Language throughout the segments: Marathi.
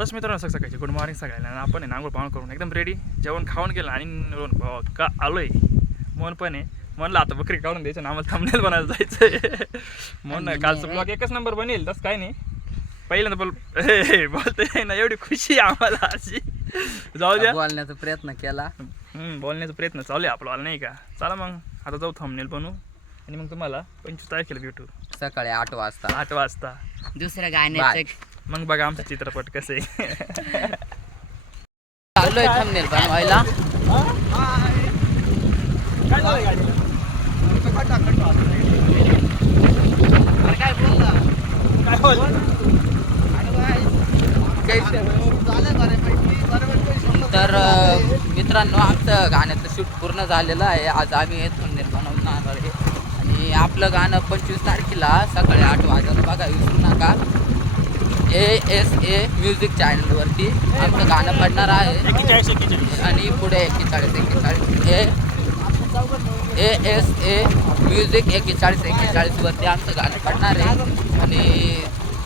तसं मित्रांनो सकाळची गुड मॉर्निंग सगळ्यांना. आपण आहे नांगोळ पाहून करून एकदम रेडी जेवण खाऊन गेलं आणि का आलोय मन पण आहे म्हणलं आता बकरी काढून द्यायचं ना आम्हाला थंबनेल बनायला जायचं म्हणून कालचं ब्लॉग एकच नंबर बनेल तसं काय नाही. पहिल्यांदा बोलतोय ना एवढी खुशी आम्हाला अशी जाऊ द्या बोलण्याचा प्रयत्न केला. बोलण्याचा प्रयत्न चालू आहे आपला नाही का. चला मग आता जाऊ थंबनेल बनवू आणि मग तुम्हाला 25 तारखेला भेटू सकाळी 8 वाजता 8 वाजता दुसऱ्या गाण्याचं मग बघा आमचा चित्रपट कसं आहे. चाललोय थंबनेल बनवायला. तर मित्रांनो आमचं गाण्याचं शूट पूर्ण झालेलं आहे. आज आम्ही थंबनेल बनवणार आहे आणि आपलं गाणं 25 तारखेला सकाळी 8 वाजता बघा विसरू नका. ASA म्युझिक चॅनलवरती आमचं गाणं पडणार आहे 41 आणि पुढे 41 ASA म्युझिक 41 वरती आमचं गाणं पडणार आहे आणि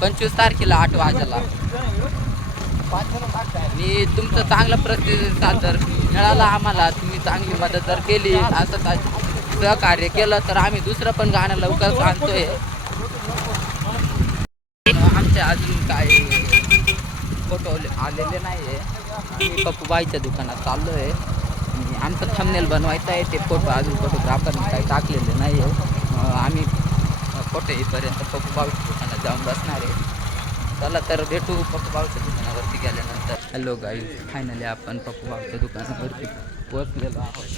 25 तारखेला 8 वाजेला. आणि तुमचं चांगला प्रतिसाद जर मिळाला आम्हाला, तुम्ही चांगली मदत जर केली, असं सहकार्य केलं तर आम्ही दुसरं पण गाणं लवकर आणतोय. आमचे अजून काही फोटो आलेले नाही आहे. आम्ही पप्पूबाईच्या दुकानात चाललो आहे आणि आमचं थंबनेल बनवायचं आहे. ते फोटो अजून फोटोग्राफरने काही टाकलेले नाही आहे. आम्ही फोटो येईपर्यंत पप्पूबाईच्या दुकानात जाऊन बसणार आहे. चला तर भेटू पप्पूबाईच्या दुकानावरती गेल्यानंतर. हॅलो गाईज, फायनली आपण पप्पूबाईच्या दुकानावरती पोहोचलेलो आहोत.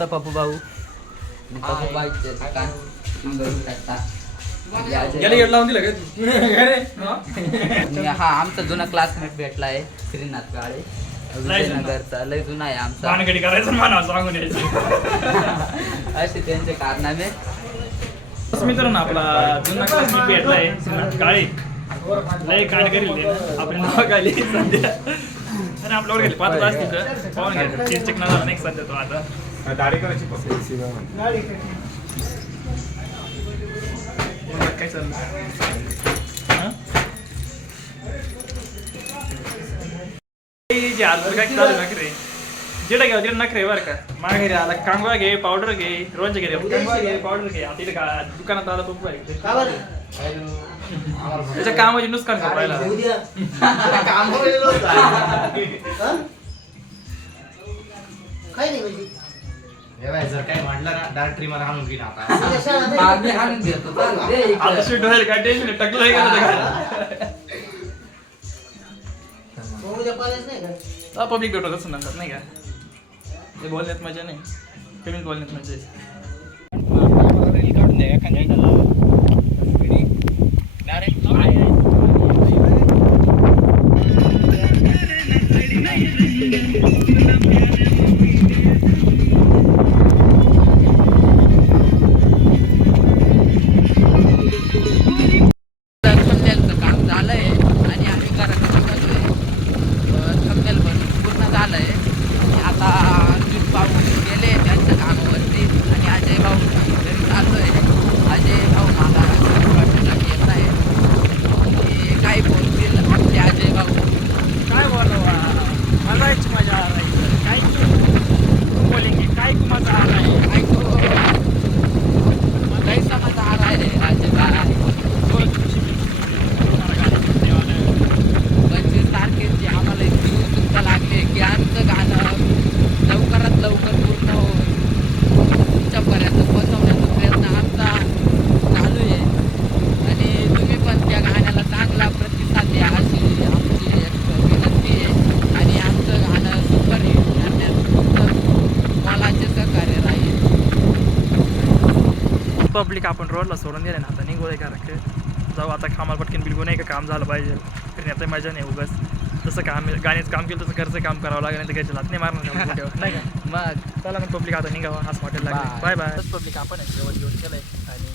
पप्पूबाऊ पप्पूबाईचे दुकान बघू शकता. हा आमचा जुना क्लासमेट भेटला आहे श्रीनाथ काळे विजयनगरचा. लय जुना आहे आमचा. असे त्यांचे कारनामे. मित्रांनो आपला जुना क्लासमेट भेटलाय श्रीनाथ काळे. लय कांड करील आपल्या नावाखाली सध्या आणि आपल्यावर गेले 5 तास तिथं पाहून घ्यायचं. चीज चिकना झाला नाही सध्या तो आता दाढी करायची काय चाललं जे आजवर काय चालू नखरे जेडा घ्या तिकडे नखरे बरं का. माघारी आला कांगवा घे, पावडर घे, रोजचे घे, कांगवा घे, पावडर घे. आता इथे दुकानात आला पप्पू त्याच्या कामाची नुकसान करू राहिला. जर काय म्हटलं ना डायरेक्ट ट्रिमर आणून घेईन आता. आता शूट होईल काय टेन्शन टकलंय का पब्लिक भेटत असं नंतर नाही का. ते बोलण्यात मजा नाही, कमी बोलण्यात मजा आहे. काढून द्या एखाद्या काम झालंय आणि आम्ही घरात थंबनेल पूर्ण झालंय. आता अजित भाऊ गेले त्यांच्या कामावरती आणि अजय भाऊ घरी चाललोय. अजय भाऊ मला वाटण्यासाठी येत आहे. काय बोलतील आमचे अजय भाऊ? काय बोलावा, मजाची मजा आ रही है. काय बोलेंगे, काय मजा आ रहा है. ऐकू कैसा मजा आ रहा है अजय भाई? 25 तारखेची आम्हाला इतकी उत्सुकता लागली की आमचं गाणं लवकरात लवकर पूर्ण होऊन तुमच्यापर्यंत पोहोचवण्याचा प्रयत्न आमचा चालू आहे आणि तुम्ही पण त्या गाण्याला चांगला प्रतिसाद द्या अशी आमची एक विनंती आहे. आणि आमचं गाणं सुपर हिट करण्यात तुमचं मोलाचे सहकार्य राहील. पब्लिक आपण रोडला सोडून दिले ना आता निघू का जाऊ. आता कामाला पटकन बिलकुल नाही का काम झालं पाहिजे. फिरण्यात आता मजा नाही उगाच. जसं काम गाण्याचं काम केलं तसं घरचं काम करावं लागेल नाही तर घ्यायचं लात नाही मारणार नाही का. मग चला मग पब्लिक आता निघावं असं वाटेल लागलं. Bye bye. पब्लिक आपण जेवण जेवण केलं आहे आणि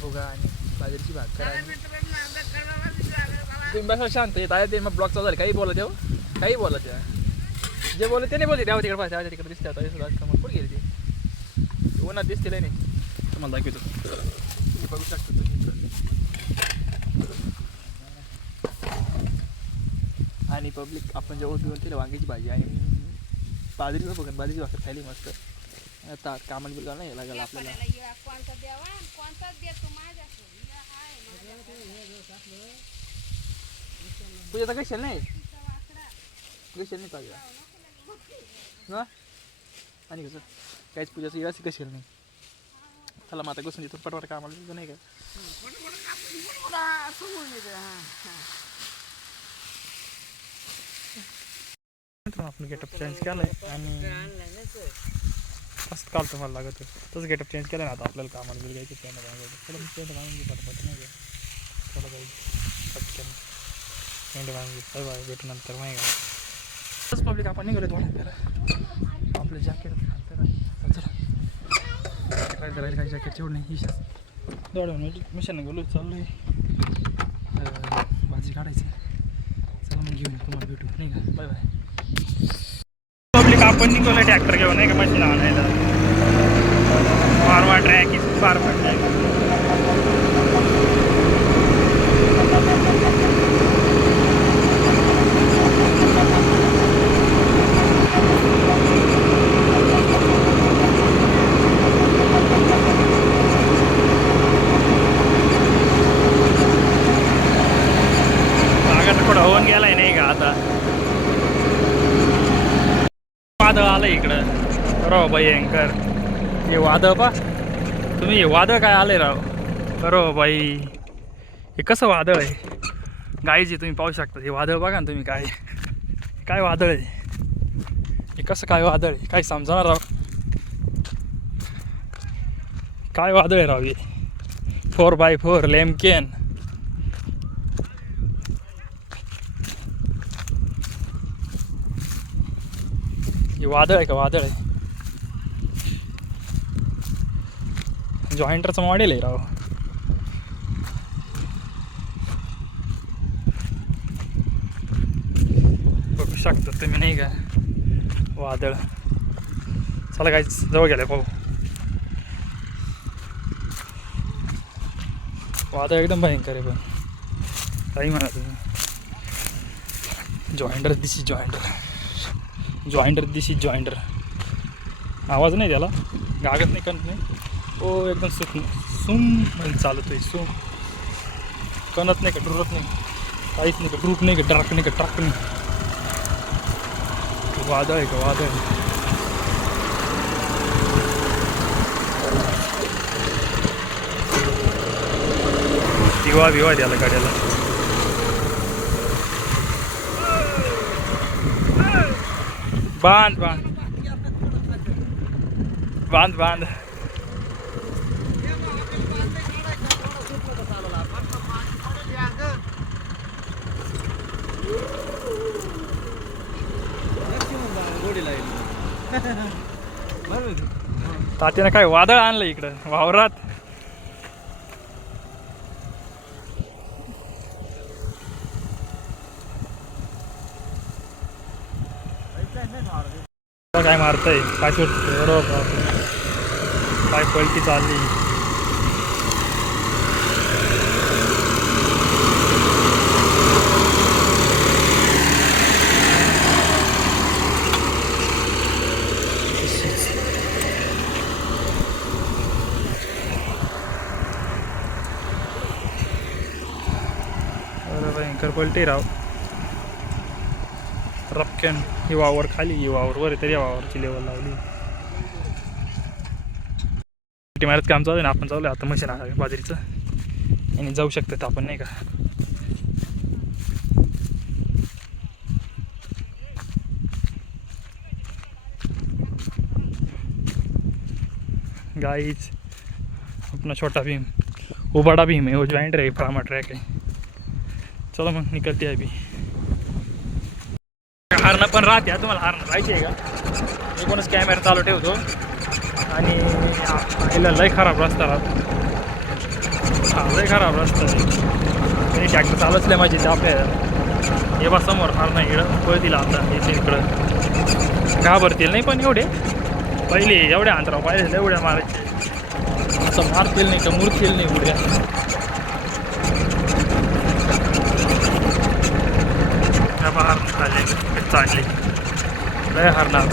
भोगा आणि बाजरीची भाकर. तुम्ही बसा शांत येत आहे ते मग ब्लॉग चालू झाले. काही बोला तेव्हा काही बोला त्या जे बोलले ते नाही बोलते तेव्हा तिकडे पाहिजे त्याच्या तिकडे दिसते. आता मग कुठे गेली ते उन्हात दिसते नाही तुम्हाला दाखवतो. बघू शकतो तुम्ही आणि पब्लिक आपण जेवण बिवून केलं वांग्याची भाजी आणि बाजरीचं बघत बाजरीची भाकर खायली मस्त. आता कामाला बिल नाही लागेल आपल्याला. पूजा तर कशाला नाही पाहिजे ना आणि कसं काहीच पूजाचं येस कशाला नाही. चला माता घुसून येतो पटपट कामाला नाही का. आपण गेटअप चेंज केलाय आणि असं काल तुम्हाला लागत तसं गेटअप चेंज केलं ना आता आपल्याला कामाला बिल घ्यायचं चला पटपट नाही का. चला जाईल पटकन बाय बाय भेटू नंतर माहिती का. तसं पब्लिक आपण निघालो थोडं आपलं जॅकेट चला राहील काही जॅकेट तेवढं नाही हिशा दौडून मिशन गेलो चाललोय भाजी काढायची. चला मग घेऊन तुम्हाला भेटू नाही का. Bye bye. पब्लिक आपण निघालो ट्रॅक्टर घेऊन नाही का मशीन आणायला. Pharma track is pharma track. थोडा होऊन गेलाय नाही का आता. वादळ आलं इकडं राव भयंकर. हे वादळ पा तुम्ही हे वादळ काय आलंय राव बरो बाई. हे कसं वादळ आहे गाईजी तुम्ही पाहू शकता. हे वादळ बघा ना तुम्ही काय वादळ आहे हे. कसं काय वादळ आहे काय समजणार राव. काय वादळ आहे राव हे. 4x4 लेमकेन. हे वादळ आहे का वादळ आहे. जॉईंटरचं मॉडेल आहे राव. बघू शकता तुम्ही नाही का वादळ. चला काय जवळ गेलं पाहू. वादळ एकदम भयंकर आहे पण काही म्हणा तुम्ही. जॉईंटर दिस इज जॉईंटर. आवाज नाही त्याला गागत नाही कणत नाही. ओ एकदम सुम म्हणजे चालत आहे सुम. कणत नाही का डुरत नाही काहीच नाही का ड्रूप नाही का ट्रक नाही का ट्रक नाही. वादळ आहे का वादळ. दिवा बिवा द्याला गाड्याला. बांध बांध बांध बांध. तात्यानं काय वादळ आणलं इकडं वावरात. काय मारतंय काय सुटतंय बरोबर. काय पलटी चालली. भयंकर पलटी राव. रपक्यान ही वावर खाली ही वावर वर तरी या वावरची लेवल लावली. मारत काम चालू आहे ना. आपण चालू आहे आता मशीन आहे बाजरीचं आणि जाऊ शकतात आपण नाही का. गाईच अपना छोटा भीम वो बड़ा भीम है वो जॉइंटर है फार्मा ट्रैक है. चलो मग निकलते आहे अभी. हारणं पण राहते. तुम्हाला हारणं राहायची आहे का. मी कोणच कॅमेरा चालू ठेवतो आणि लय खराब रस्ता राहतो. लय खराब रस्ता आहे. ट्रॅक्टर चालवले माझी ते आपल्या हे बा समोर हारणं इकडं पळतील आता येते इकडं घाबरतील नाही. पण एवढे पहिले एवढ्या अंतरावर पाहिजे एवढ्या मारायचे असं मारतील नाही तर मुरतील नाही उड्या. बाहेर चालले चालले लय हरणार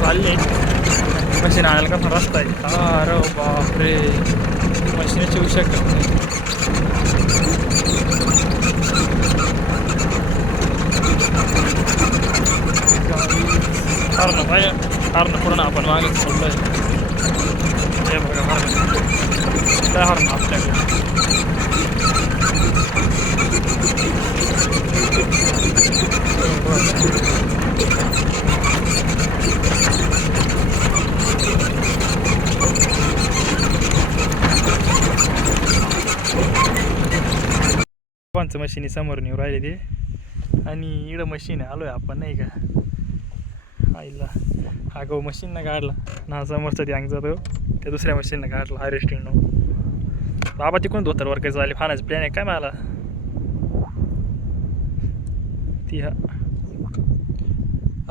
चालले मशीन आणायला कसा रस्ता आहे. अरे बापरे मशीनची येऊ शकत नाही. हरणं पाहिजे हरणं पूर्ण आपण मागे सोडलं हे बघा हरणं काय हरणं आपल्याकडे कोणचं मशीन समोर नेऊ राहिले ते आणि इकडं मशीन आहे आलोय आपण नाही का आईला हा गो मशीननं काढला ना समोरचा ते अंग जातो त्या दुसऱ्या मशीननं काढला हार्वेस्टिंगनं. बाबा तिकडून धोतर वर काही झाले फानाचं प्लॅन आहे काय मला ती हा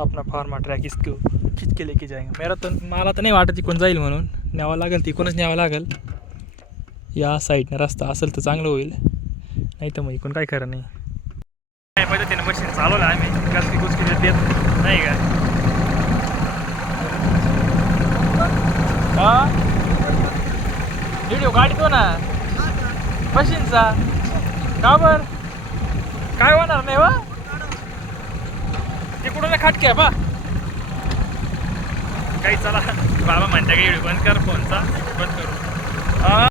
आपला फार्मा ट्रॅक इसको खिच के लेके जाएंगे मेरा तर मला तर नाही वाटत तिकडून जाईल म्हणून न्यावं लागेल तिकडूनच न्यावं लागेल. या साईडनं रस्ता असेल तर चांगलं होईल नाही तर मग इकडून काय खरं नाही. काय पद्धतीनं मशीन चालवलं आम्ही कसली गोष्टी देत नाही का हा व्हिडिओ काढतो ना मशीनचा का बर काय होणार नाही वा तिकडून खाटके बा काही चला बाबा म्हणता का व्हिडिओ बंद कर फोनचा बंद करू.